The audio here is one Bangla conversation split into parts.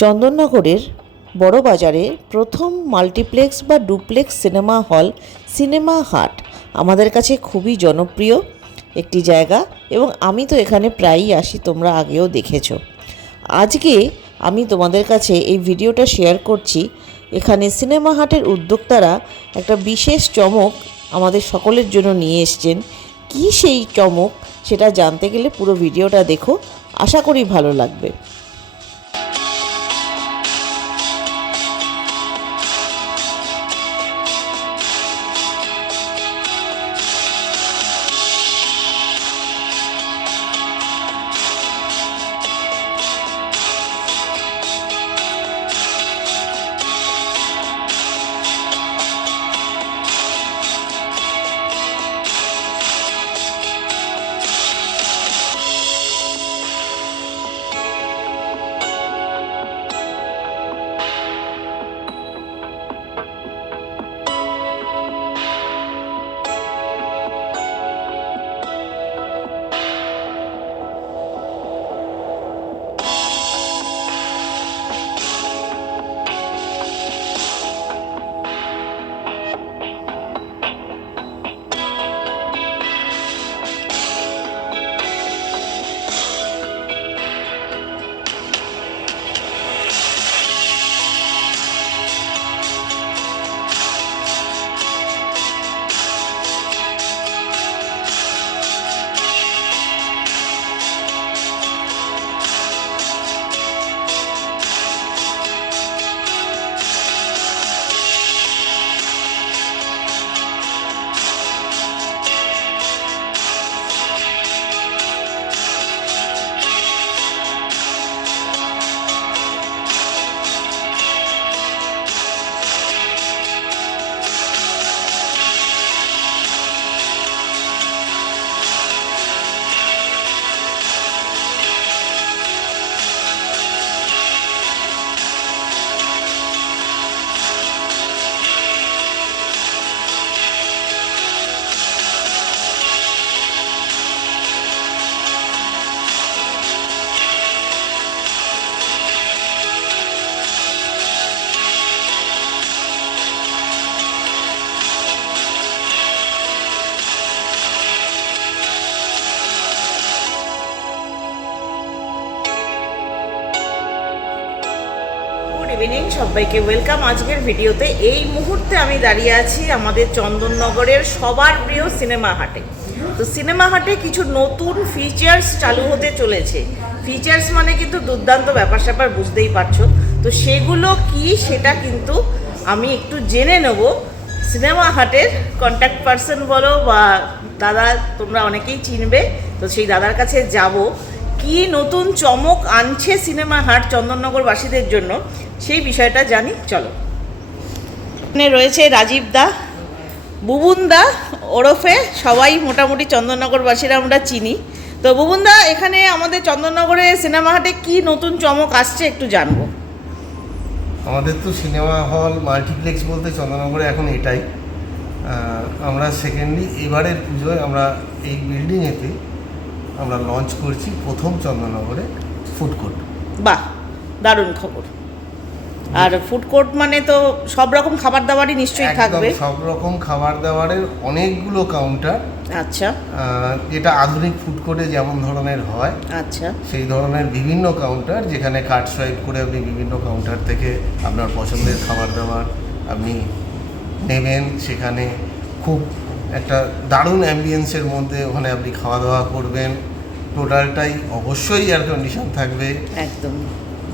চন্দননগরের বড় বাজারে প্রথম মাল্টিপ্লেক্স বা ডুপ্লেক্স সিনেমা হল, সিনেমা হাট আমাদের কাছে খুবই জনপ্রিয় একটি জায়গা এবং আমি তো এখানে প্রায়ই আসি, তোমরা আগেও দেখেছ। আজকে আমি তোমাদের কাছে এই ভিডিওটা শেয়ার করছি। এখানে সিনেমা হাটের উদ্যোক্তারা একটা বিশেষ চমক আমাদের সকলের জন্য নিয়ে এসছেন। কী সেই চমক সেটা জানতে গেলে পুরো ভিডিওটা দেখো। আশা করি ভালো লাগবে। সবাইকে ওয়েলকাম আজকের ভিডিওতে। এই মুহূর্তে আমি দাঁড়িয়ে আছি আমাদের চন্দননগরের সবার প্রিয় সিনেমা হাটে। তো সিনেমা হাটে কিছু নতুন ফিচার্স চালু হতে চলেছে। ফিচার্স মানে কিন্তু দুর্দান্ত ব্যাপার স্যাপার বুঝতেই পারছ। তো সেগুলো কি সেটা কিন্তু আমি একটু জেনে নেব। সিনেমা হাটের কন্ট্যাক্ট পারসন বলো বা দাদা তোমরা অনেকেই চিনবে, তো সেই দাদার কাছে যাব। কি নতুন চমক আনছে সিনেমা হাট চন্দননগরবাসীদের জন্য? সেই বিষয়টা জানি চলো। এখানে রয়েছে রাজীব দা বুবুন দা ওরফে সবাই মোটামুটি চন্দননগরবাসীরা আমরা চিনি। তো বুবুন দা এখানে আমাদের চন্দননগরে সিনেমা হাটে কি নতুন চমক আসছে একটু জানব। আমাদের তো সিনেমা হল মাল্টিপ্লেক্স বলতে চন্দননগরে এখন এটাই। আমরা সেকেন্ডলি এবারের পুজোয় আমরা এই বিল্ডিংয়েতে আমরা লঞ্চ করছি প্রথম চন্দননগরে ফুড কোর্ট। বাহ দারুণ খবর। আর ফুড কোর্ট মানে তো সব রকম খাবার দাবারই নিশ্চয়ই থাকবে। সব রকম খাবার দাবারের অনেকগুলো কাউন্টার আচ্ছা। যেটা আধুনিক ফুড কোর্টে যেমন ধরনের হয় আচ্ছা। সেই ধরনের বিভিন্ন কাউন্টার যেখানে কার্ড সোয়াইপ করে আপনি বিভিন্ন কাউন্টার থেকে আপনার পছন্দের খাবার দাবার আপনি নেবেন। সেখানে খুব একটা দারুণ অ্যাম্বিয়েন্সের মধ্যে ওখানে আপনি খাওয়া দাওয়া করবেন টোটালটাই অবশ্যই এয়ার কন্ডিশন থাকবে। একদম।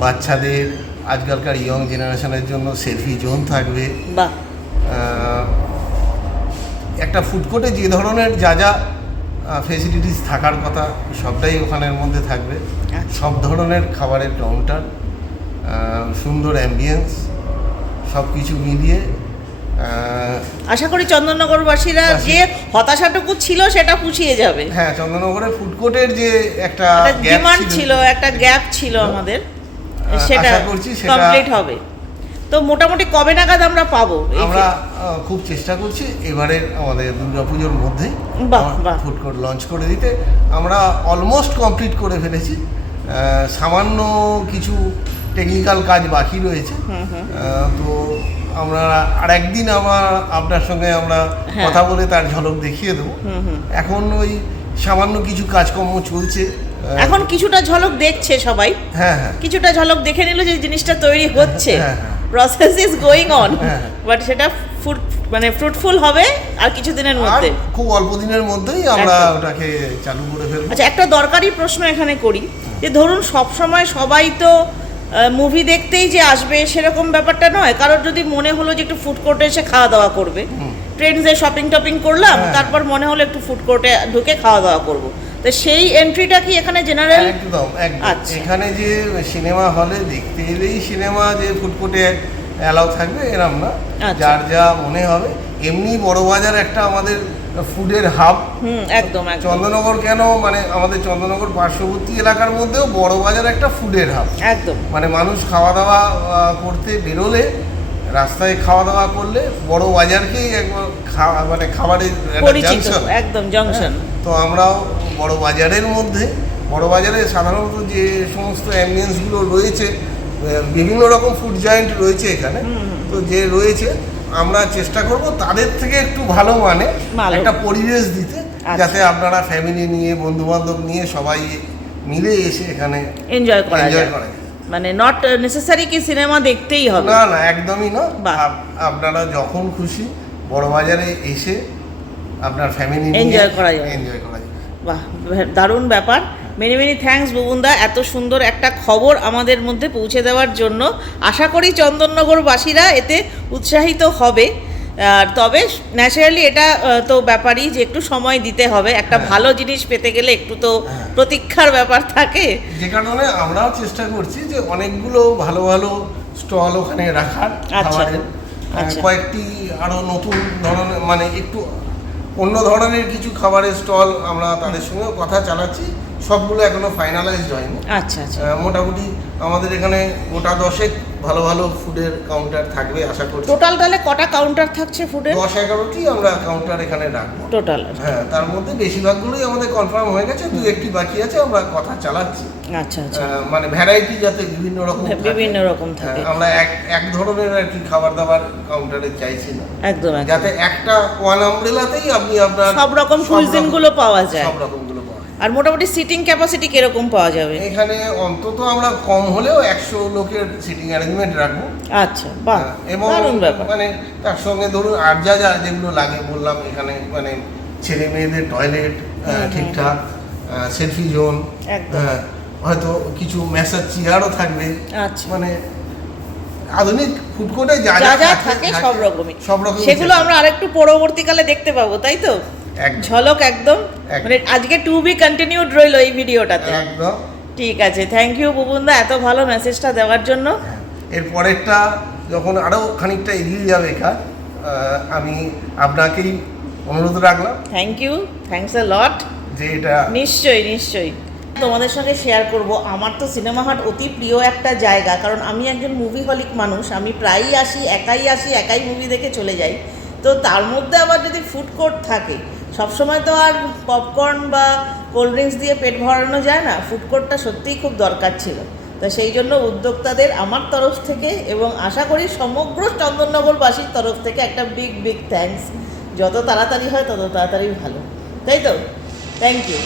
বাচ্চাদের আজকালকার ইয়ং জেনারেশনের জন্য সেলফি জোন থাকবে। বাহ। একটা ফুড কোর্টে যে ধরনের যা যা ফেসিলিটিস থাকার কথা সবটাই ওখানের মধ্যে থাকবে। আচ্ছা। সব ধরনের খাবারের কাউন্টার সুন্দর অ্যাম্বিয়েন্স সব কিছু মিলিয়ে আশা করি চন্দননগরবাসীরা যে হতাশাটুকু ছিল সেটা পুছিয়ে যাবে। হ্যাঁ চন্দননগরের ফুড কোর্টের যে একটা একটা ডিমান্ড ছিল একটা গ্যাপ ছিল। আমাদের। সেটা করছি সেটা- কমপ্লিট হবে। তো মোটামুটি কবে নাগাদ আমরা পাবো? আমরা খুব চেষ্টা করছি এবারের আমাদের দুর্গাপুজোর মধ্যেই। ফুড কোর্ট লঞ্চ করে দিতে। আমরা অলমোস্ট কমপ্লিট করে ফেলেছি। সামান্য কিছু টেকনিক্যাল কাজ বাকি রয়েছে। তো আমরা আর একদিন আমার আপনার সঙ্গে আমরা হ্যাঁ। কথা বলে তার ঝলক দেখিয়ে দেবো। এখন ওই সামান্য কিছু কাজকর্ম চলছে। এখন কিছুটা ঝলক দেখছে সবাই। হ্যাঁ হ্যাঁ। কিছুটা ঝলক দেখে নিল যে জিনিসটা তৈরি হচ্ছে। হ্যাঁ, হ্যাঁ। প্রসেস ইজ গোয়িং অন হ্যাঁ। বাট সেটা ফুড মানে ফ্রুটফুল হবে আর কিছুদিনের মধ্যে। খুব অল্প দিনের মধ্যেই আমরা ওটাকে চালু করে ফেলব। আচ্ছা একটা দরকারি প্রশ্ন এখানে করি। যে ধরুন সব সময় সবাই তো মুভি দেখতেই যে আসবে সেরকম ব্যাপারটা নয়। কারোর যদি মনে হলো যে একটু ফুড কোর্টে এসে খাওয়া দাওয়া করবে। ট্রেন্ডসে শপিং টপিং করলাম হ্যাঁ। তারপর মনে হলো একটু ফুড কোর্টে ঢুকে খাওয়া দাওয়া করব। তো সেই এন্ট্রিটা কি এখানে জেনারেল একদম একদম। আচ্ছা। এখানে যে সিনেমা হলে দেখতে এলেই সিনেমা যে ফুটফুটে অ্যালাউ থাকবে এরম না। আচ্ছা। যার যা মনে হবে। এমনি বড় বাজার একটা আমাদের ফুডের হাব হুম একদম একদম। চন্দ্রনগর কেন? মানে আমাদের চন্দ্রনগর পার্শ্ববর্তী এলাকার মধ্যেও বড় বাজার একটা ফুডের হাব একদম। মানে মানুষ খাওয়া দাওয়া করতে বেরোলে রাস্তায় খাওয়া দাওয়া করলে বড় বাজারকেই একবার মানে খাবারের একদম জংশন তো আমরাও বড় বাজারের মধ্যে। বড় বাজারে সাধারণত যে সমস্ত অ্যাম্বিয়েন্সগুলো রয়েছে বিভিন্ন রকম ফুড জয়েন্ট রয়েছে এখানে। তো যে রয়েছে আমরা চেষ্টা করব তাদের থেকে একটু ভালো মানে একটা পরিবেশ দিতে আচ্ছা। যাতে আপনারা ফ্যামিলি নিয়ে বন্ধু বান্ধব নিয়ে সবাই মিলে এসে এখানে এনজয় করা এনজয় করা মানে নট নেসেসারি কি সিনেমা দেখতেই হবে। না না একদমই না আপ- আপনারা যখন খুশি বড় বাজারে এসে আপনার ফ্যামিলি নিয়ে Enjoy করা যাবে। এনজয় করা বাহ দারুণ ব্যাপার। মেনি মেনি থ্যাঙ্কস বুবুন্দা এত সুন্দর একটা খবর আমাদের মধ্যে পৌঁছে দেওয়ার জন্য। আশা করি চন্দননগরবাসীরা এতে উৎসাহিত হবে। আর তবে ন্যাচারালি এটা তো ব্যাপারই যে একটু সময় দিতে হবে। একটা হ্যাঁ। ভালো জিনিস পেতে গেলে একটু তো হ্যাঁ। প্রতীক্ষার ব্যাপার থাকে। যে কারণে আমরাও চেষ্টা করছি যে অনেকগুলো ভালো ভালো স্টল ওখানে রাখার আচ্ছা, খাবারের। আচ্ছা। কয়েকটি আরও নতুন ধরনের মানে একটু অন্য ধরনের কিছু খাবারের স্টল আমরা তাদের সঙ্গেও কথা চালাচ্ছি। সবগুলো এখনও ফাইনালাইজড হয়নি। আচ্ছা আচ্ছা। মোটামুটি আমাদের এখানে গোটা দশেক ভালো ভালো ফুডের কাউন্টার থাকবে আশা করছি। টোটাল তাহলে কটা কাউন্টার থাকছে ফুডের দশ এগারোটি আমরা কাউন্টার এখানে রাখব। টোটাল হ্যাঁ তার মধ্যে বেশিরভাগগুলোই আমাদের কনফার্ম হয়ে গেছে দু একটি বাকি আছে আমরা কথা চালাচ্ছি। আচ্ছা আচ্ছা। মানে ভ্যারাইটি যাতে বিভিন্ন রকম বিভিন্ন রকম থাকে। হ্যাঁ, আমরা এক এক ধরনের আর কি খাবার দাবার কাউন্টারে চাইছি না। একদম যাতে একটা ওয়ান আমব্রেলাতেই আপনি আপনার সব রকম cuisine গুলো পাওয়া যায়। সব যায় আর মোটামুটি সিটিং ক্যাপাসিটি কীরকম পাওয়া যাবে? এখানে অন্তত আমরা কম হলেও একশো লোকের সিটিং অ্যারেঞ্জমেন্ট রাখব। আচ্ছা বাহ হ্যাঁ, এবং মানে তার সঙ্গে ধরুন আর যা যা যেগুলো লাগে বললাম এখানে মানে ছেলে মেয়েদের টয়লেট ঠিকঠাক সেলফি জোন একদম। হয়তো কিছু ম্যাসাজ চেয়ারও থাকবে। আচ্ছা। মানে আধুনিক ফুড কোর্টে যা যা থাকে সব রকমই। সব রকম সেগুলো আমরা আরেকটু পরবর্তীকালে দেখতে পাবো তাই তো? ঝলক একদম। মানে আজকে টু বি কন্টিনিউড রইল এই ভিডিওটাতে। একদম। ঠিক আছে থ্যাংক ইউ বুবুন্দা এত ভালো মেসেজটা দেওয়ার জন্য। হ্যাঁ। এর পরেরটা যখন আরও খানিকটা এগিয়ে যাবে কাজ আমি আপনাকেই অনুরোধ রাখলাম। Thank you thanks a lot যে এটা নিশ্চয়ই নিশ্চয়ই। তোমাদের সঙ্গে শেয়ার করব। আমার তো সিনেমা হাট অতি প্রিয় একটা জায়গা কারণ আমি একজন মুভি হলিক মানুষ। আমি প্রায়ই আসি একাই আসি একাই মুভি দেখে চলে যাই। তো তার মধ্যে আবার যদি ফুড কোর্ট থাকে সবসময় তো আর পপকর্ন বা কোল্ড ড্রিঙ্কস দিয়ে পেট ভরানো যায় না। ফুড কোর্টটা সত্যিই খুব দরকার ছিল। তা সেই জন্য উদ্যোক্তাদের আমার তরফ থেকে এবং আশা করি সমগ্র চন্দননগরবাসীর তরফ থেকে একটা বিগ বিগ থ্যাংকস যত তাড়াতাড়ি হয় তত তাড়াতাড়ি ভালো। তাই তো? Thank you